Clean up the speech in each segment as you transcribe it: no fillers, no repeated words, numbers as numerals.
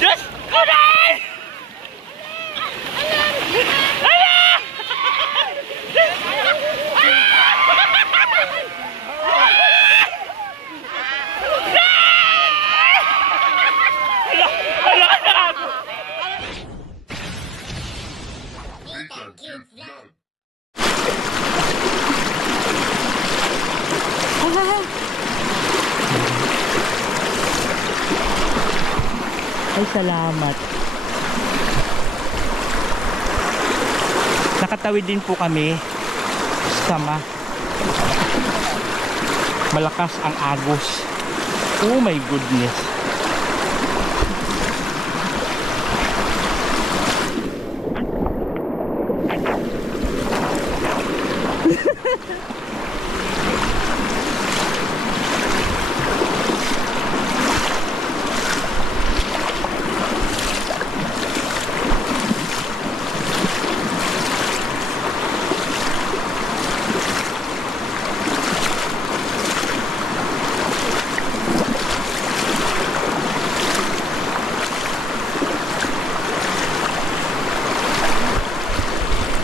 Diyos ko na! Ay, salamat. Nakatawid din po kami sa malakas ang agos. Oh my goodness.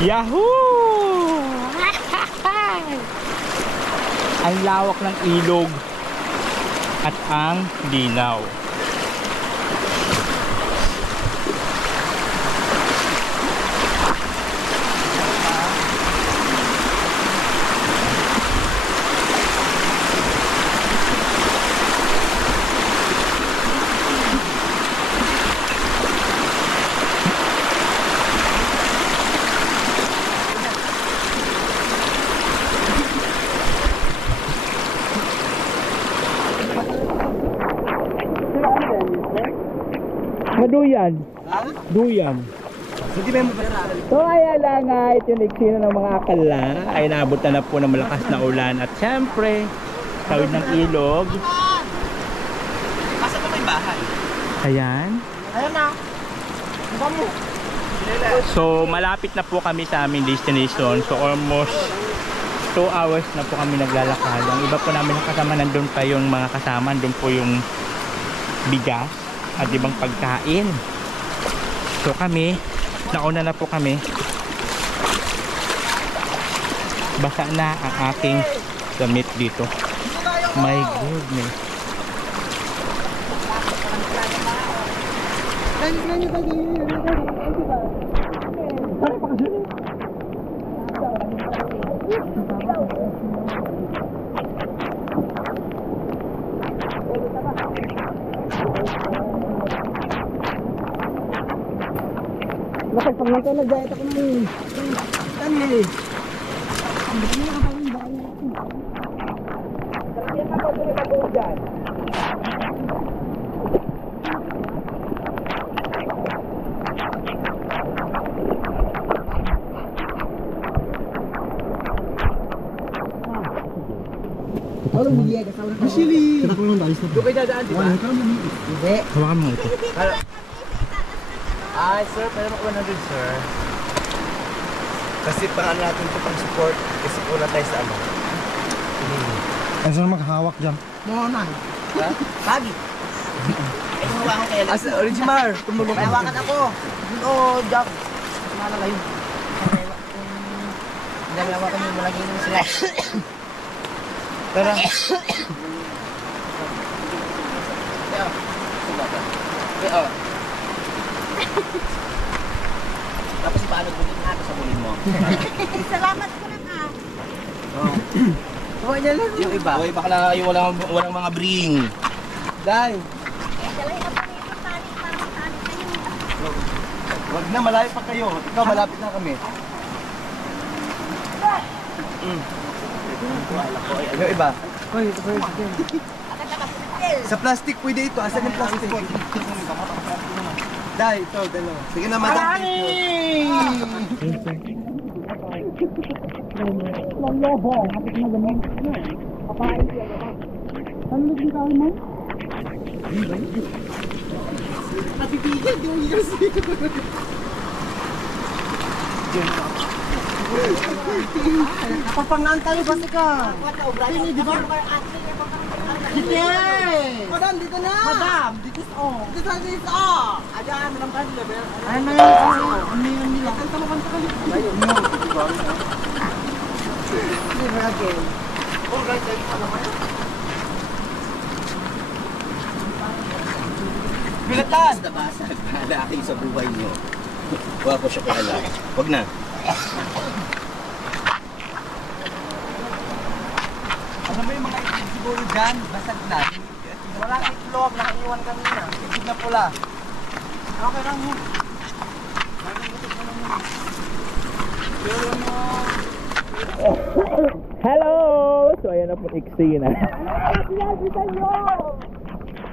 Yahoo! Ang lawak ng ilog at ang linaw. Duyan. Ha? Duyan. Hindi ba mo ba? So kaya lang nga itinigsi na ng mga akala ay naabot na po ng malakas na ulan at syempre tawid ng ilog. Asa pa may bahay? Ayan. Ayan na. Vamos. So malapit na po kami sa aming destination. So almost 2 hours na po kami naglalakad. Ang iba po namin nakasama, nandun pa yung mga kasama, nandun po yung bigas at ibang pagkain. So kami, nauna na po kami. Basa na ang aking damit dito. My goodness. Bakit pag nito nag-diet ako ng Stanley. Walang bigyan ka sa Sili. Doon kayo dadaan, di ba? Hindi. Hawakan mo ito. Ay, sir, pwede mo 100, sir. Kasi para natin ito pang support. Kasi una tayo sa ano. Ay, saan maghawak dyan? Monan. Ha? Pagi. Ay, hawakan ko kaya lang. As Origimar, tumulong ka. Hawakan ako. Oo, Jack. Kumala kayo. Hindi namin hawakan yung malagay naman sila. Tara. Kaya, tapos paano bulit nga ito sa bulin mo? Salamat ko lang ah. Oo. Oh, yan lang. Yung iba. Uy, baka yung walang mga bring. Dahil. Dalahin ka pa rito, tali, parang tali kayo. Wag na, malayo pa kayo. Ikaw, malapit na kami. Yung iba. Uy, ito pa yun. Sa plastic pwede ito. Asan yung plastic? Dahil, ito, dalawa. Sige na, madam. Lolobo, kapit na ganun. Papain siya. Ano naging tawin mo? Napipigil, di mo kasi. Napapangaan tayo, basta ka. Hindi, di ba? Madam, dito na! Madam, dito sa oh. Dito sa dito oh. Ayan, madam ka dito. Ayan na yan. Ang nila. Kanta mo kanta kayo. Ayun mo. Never again. Oh, right, right. Bilatan! Basta basag. Malaki sa buhay nyo. Huwag ko siya kaya. Huwag na. Ano ba yung mga itlog siguro dyan? Basag na. Walang itlog. Nakaiwan kanina. Itlog na pula. Okay lang yun. Hello! So ayan na po eksena.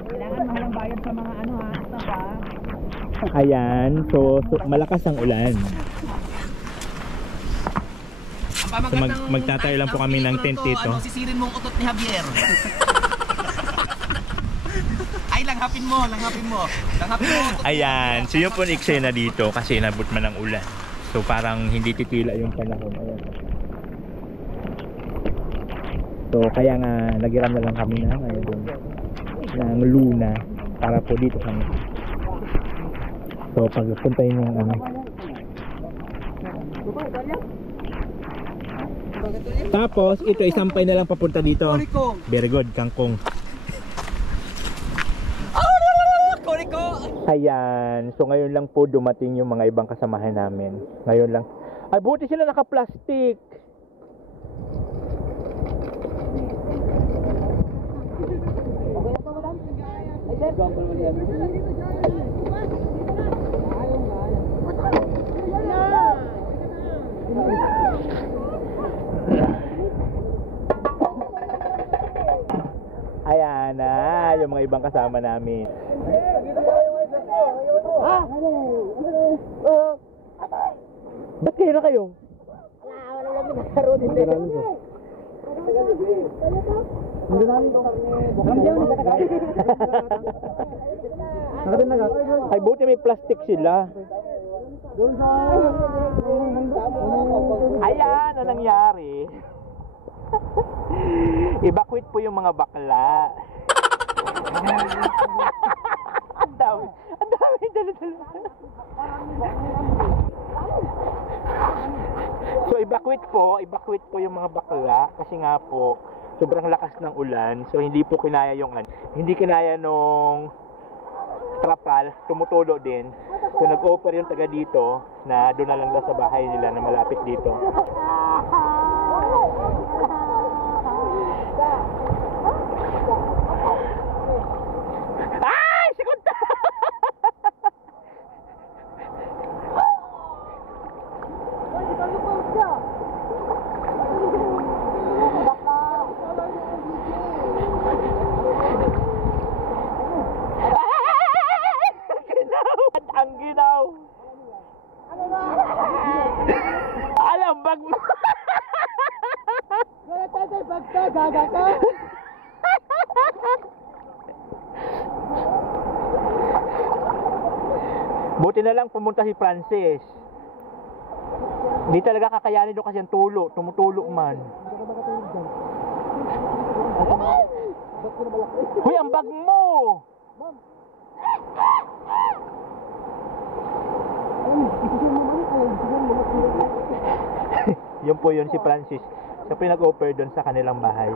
Kailangan mahalang bayad sa mga ano ha. Ito ba? Ayan, so malakas ang ulan. So magtatayo lang po kami ng tent dito. Ano, sisirin mong utot ni Javier. Ay, langhapin mo. Langhapin mo. Ayan, so yun po ang eksena dito kasi inabot man ng ulan. So parang hindi titila yung panahon. Ayan. So kaya nga nagiram na lang kami ng luna para po dito kami. So pagpuntahin yung ano. Tapos ito isampay na lang papunta dito. Very good, kangkong. Ayan, so ngayon lang po dumating yung mga ibang kasamahan namin. Ngayon lang. Ay, buti sila naka-plastic. Ayan na, yung mga ibang kasama namin. Ba't kayo na kayo? Wala lang pinagkaro din. Ay, buti may plastic sila. Ayan, ano nangyari? Evacuate po yung mga bakla. Ang dami dala-dala. So evacuate po yung mga bakla kasi nga po sobrang lakas ng ulan. So hindi po kinaya hindi kinaya nung trapal, tumutulo din. So nag-offer yung taga dito na doon na lang daw sa bahay nila na malapit dito. Ay! Sigot! Ang ginaw! Alam, bag mo! Gaga ka! Buti na lang pumunta si Francis. Hindi talaga kakayanin doon kasi ang tulo. Tumutulo man. Huy, ang bag mo! Yun po yun si Francis. Siya po yung nag-offer doon sa kanilang bahay.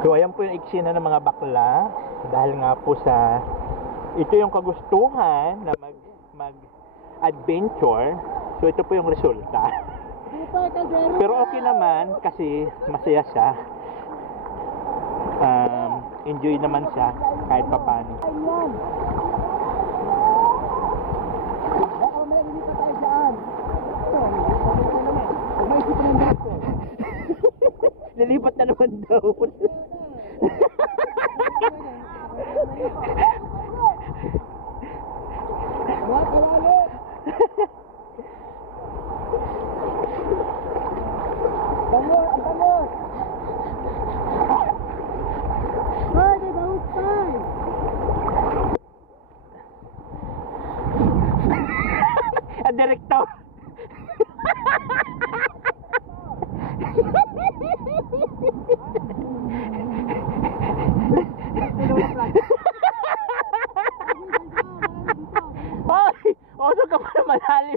So ayan po yung eksena ng mga bakla. Dahil nga po sa ito yung kagustuhan na mag-adventure. So ito po yung resulta. Pero okay naman kasi masaya siya. Enjoy naman siya kahit papano. Lilipat na naman daw. Ang direktor.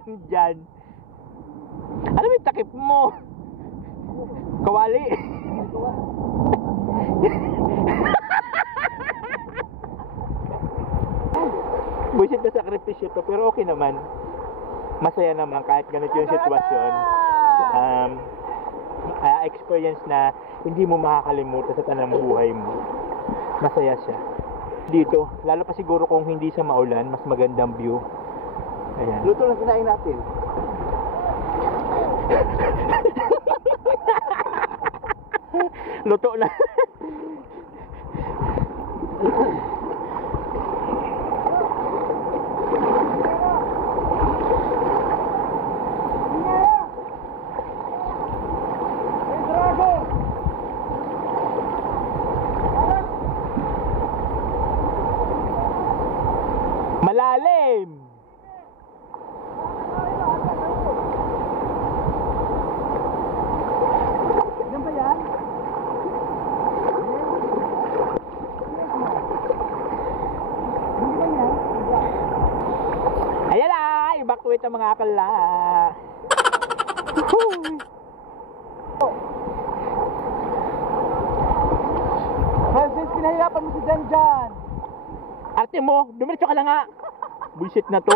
dyan. Ano yung takip mo? Kawali. Buisit na sakripisyo to, pero okay naman. Masaya naman kahit ganito yung sitwasyon. Experience na hindi mo makakalimutan sa tanang buhay mo. Masaya siya. Dito, lalo pa siguro kung hindi sa maulan, mas magandang view. Ayan. Luto lang kinain natin. Luto na. Malalim. Yan ba yan? Ayan na, evacuate ang mga akala. Francis, pinahirapan mo si Dan dyan. Arte mo, dumiretso ka lang nga. Bullshit na to.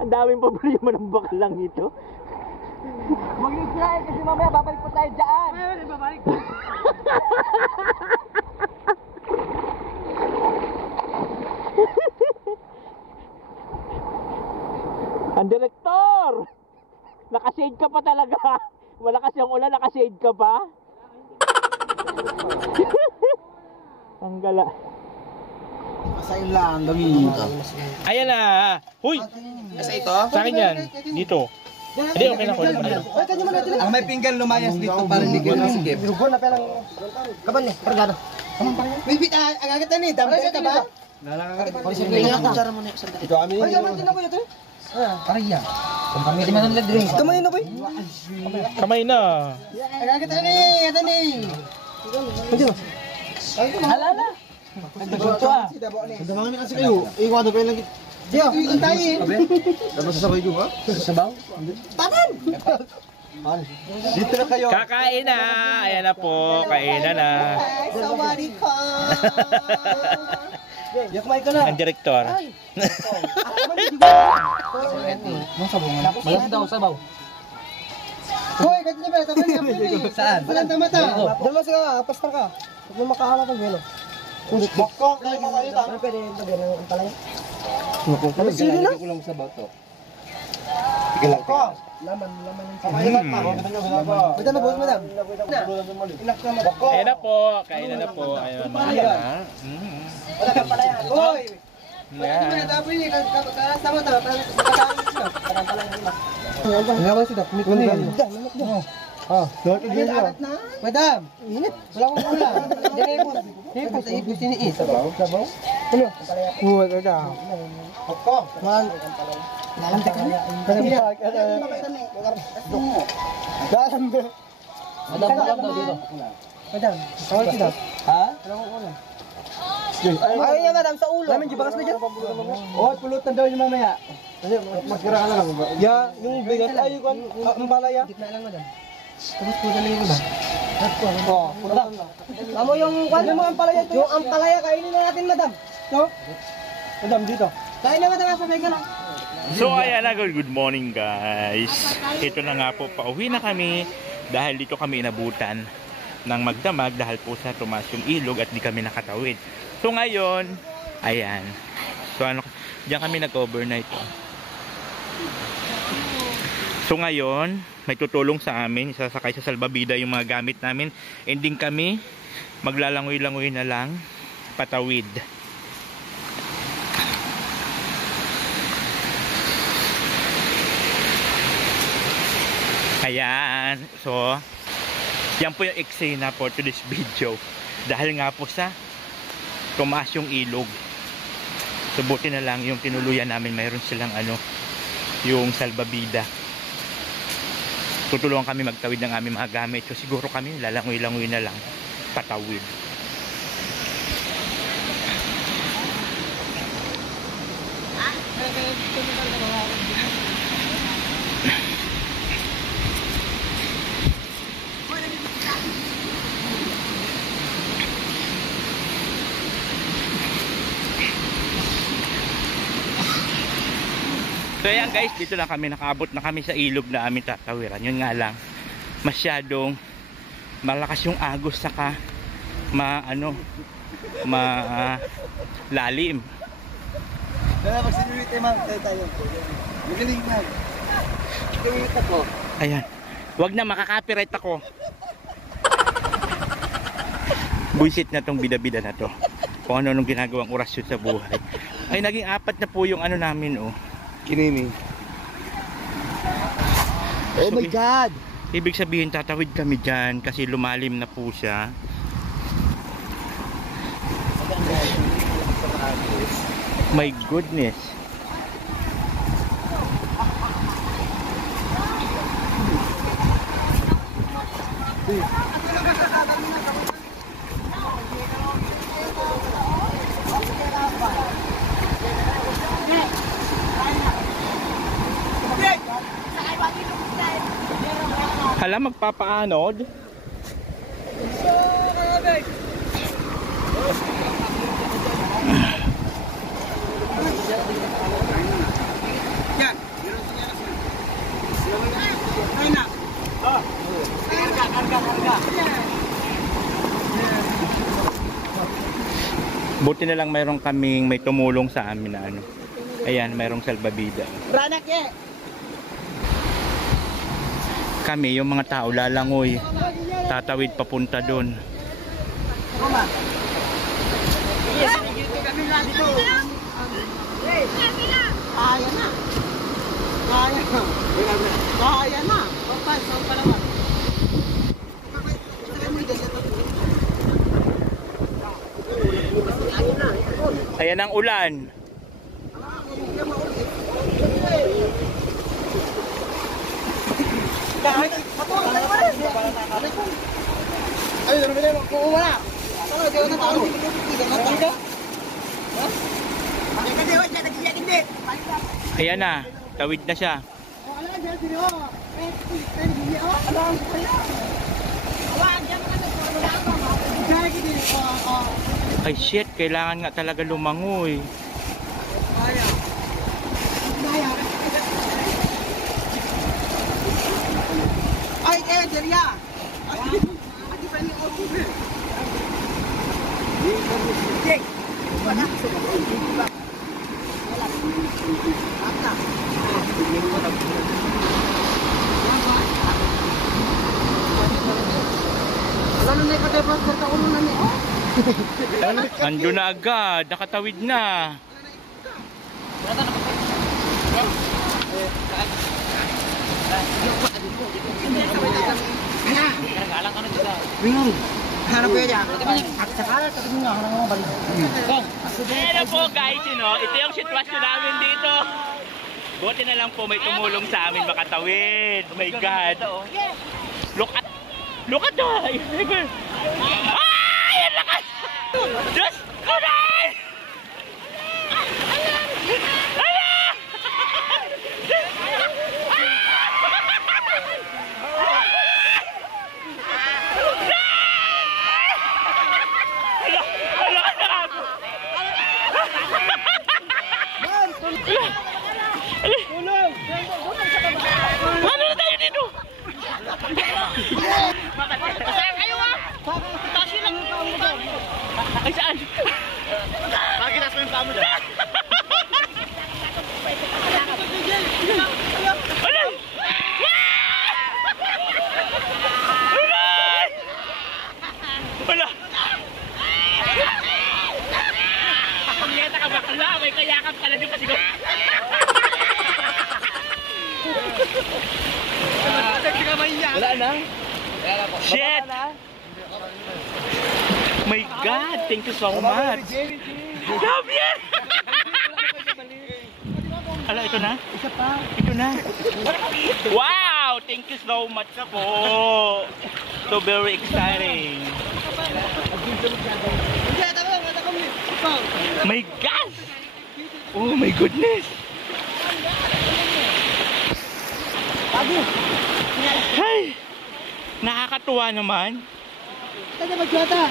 Ang daming problema ng baklang ito. Huwag yung try kasi mamaya babalik pa tayo dyan. Babalik. Ang direktor! Nakashade ka pa talaga. Malakas yung ulan, nakashade ka pa. Ang gala. Kasain lang, gawin mo ito. Ayan na! Huy! Kasi ito? Sa akin yan. Dito. Hindi, okay na. Ang may pinggan lumayas dito para hindi ko nasikip. Birugon na pelang kaban ni, kargado. Bibit agad ni, dami ka ba? Kutsara mo na sa dito. Ito amin. Ay, naman din ako ito. Ariya. Kami di man drink. Kamay na boy. Kamay na. Agad ni, ito ni. Halala. Ang dami kasi kayo. Iwan do kayo lang. Yo, intay. Dapat sasabay ko ba? Sasabaw? Tanan. Dito na kayo. Kakain na. Ayan na po. Kainan na. Sawari ka. Yakmay ka na. Ang direktor. Malas daw, sabaw. Hoy, ganito ba? Tapos na. Saan? Walang tamata. Dalawa ka, pasta ka. Huwag mo makahala pag gano'n. Bakok, kaya makalit ah. Pwede yung pagyan ng palaya. Sili na? Hindi ko lang sabaw to. Sige lang. Laman yung sabaw. Madam, mabuhos madam. Ayan na po. Kainan na po. Ayan na. Wala kang palaya. Hoy! Pwede mo na tapoy niya. Kasama ta. Parang palaya nila. Nga ba sila? Kumit. Madam, init. Wala akong ulam. Hindi po sa ibig siniis. Sabaw? Ano? Huwag ka na. Hoko. Man. Lalamta ka na. Lalamta. Madam, ulam daw dito. Madam, tawag sila. Ha? Wala akong ulam. Ayaw niya madam sa ulo. Namin, gibakas na dyan. Oo, pulutan daw yung mamaya. Kasi maskara ka na lang. Ya, yung bigat. Ay, ang palaya. Gitna lang madam. Tapos po na yung iba. Oo, madam. Amo yung ampalaya ito. Yung ampalaya, kainin na natin madam. No? Madam, dito. Kain na madam, sabay ka lang. So ayan na, good morning guys. Ito na nga po, pauwi na kami dahil dito kami inabutan ng magdamag dahil po sa tumaas yung ilog at di kami nakatawid. So ngayon, ayan. So ano, diyan kami nag-overnight. So ngayon, may tutulong sa amin, sasakay sa salbabida yung mga gamit namin. Ending kami, maglalangoy-langoy na lang, patawid. Ayan. So, yan po yung eksena for today's video. Dahil nga po sa tumaas yung ilog. So, buti na lang yung tinuluyan namin. Mayroon silang yung salbabida. Tutulungan kami magtawid ng aming mga gamit. So, siguro kami lalangoy-langoy na lang patawid. So ayan guys, dito na kami, nakaabot na kami sa ilog na aming tatawiran. Yun nga lang, masyadong malakas yung agos, saka lalim. Dala, magsinulit ma'am, tayo. Magaling ma'am. Sinulit ako. Ayan, wag na, makaka-copyright ako. Buisit na tong bida-bida na to. Kung ano nung ginagawang orasyon sa buhay. Ay, naging 4 na po yung namin, oh. Kinini. Oh So, my God! Ibig sabihin, tatawid kami dyan kasi lumalim na po siya. My goodness. Hala, magpapaanod. Buti na lang mayroon kaming may tumulong sa amin na Ayan, mayroong salbabida. Kami, yung mga tao, lalangoy. Tatawid papunta doon. Ayan ang ulan. Ayan na, tawid na siya. Ay shit, kailangan nga talaga lumangoy. Ay, Delia! Ando na agad, nakatawid na. Hanap ko yan. Hello po guys, ito yung sitwasyon namin dito. Buti na lang po may tumulong sa amin makatawid. Oh my God. Look at that. Ay, ang lakas. Diyos ko na. Ano na tayo dito? Saan kayo ah? Taas yun lang. Ay saan? Bakit nasa yung pamo dyan? Ano? Wala! Pagnyeta ka bakla, may kayakap pala dyan kasi ko. Wala na? Shit! My God, thank you so much. Gabriel! Ala, ito na? Isa pa. Ito na. Wow! Thank you so much po. So very exciting. My God! Oh my goodness! Hey! Nakakatuwa naman. Tanda magjata.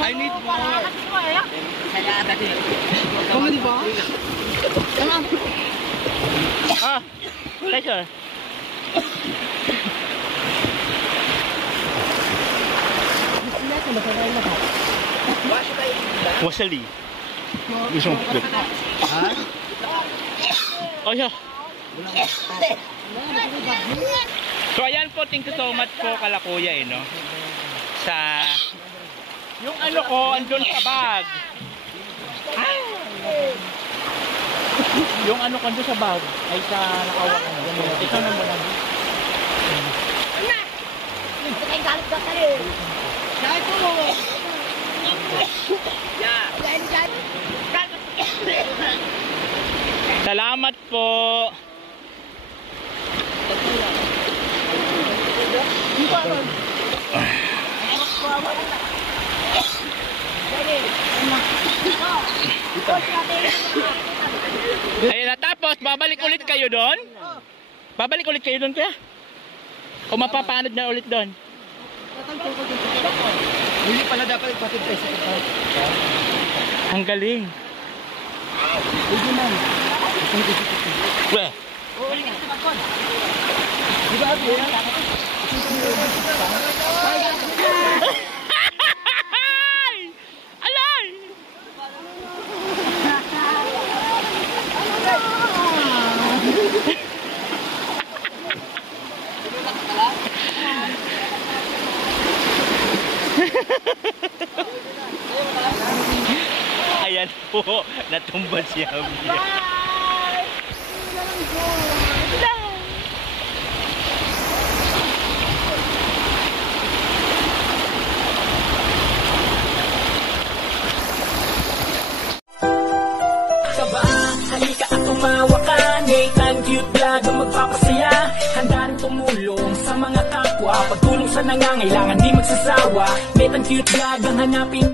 I need more. Kamu di bawah? Ah, pleasure. Wasali. Gusto mo flip? Ha? Oh, yeah. So, ayan po, thank you so much po kala kuya no? Sa... Yung ano ko, andun sa bag. Ah! Yung ano ko andun sa bag, ay sa nakawak ko. Ito na muna. Salamat po. Ayun na, tapos babalik ulit kayo doon? Babalik ulit kayo doon kuya? O mapapanod na ulit doon? Hindi pala dapat ipatid tayo sa kapal. Ang galing. Hindi man. Weh. Di ba ako yan? Alay! Ayan po, natumba si Javier. Halika at tumawa ka, Nathan Cute Vlog ang magpapasaya. Handa rin tumulong sa mga kapwa, pagtulong sa nangangailangan di magsasawa. Nathan Cute Vlog ang hanapin.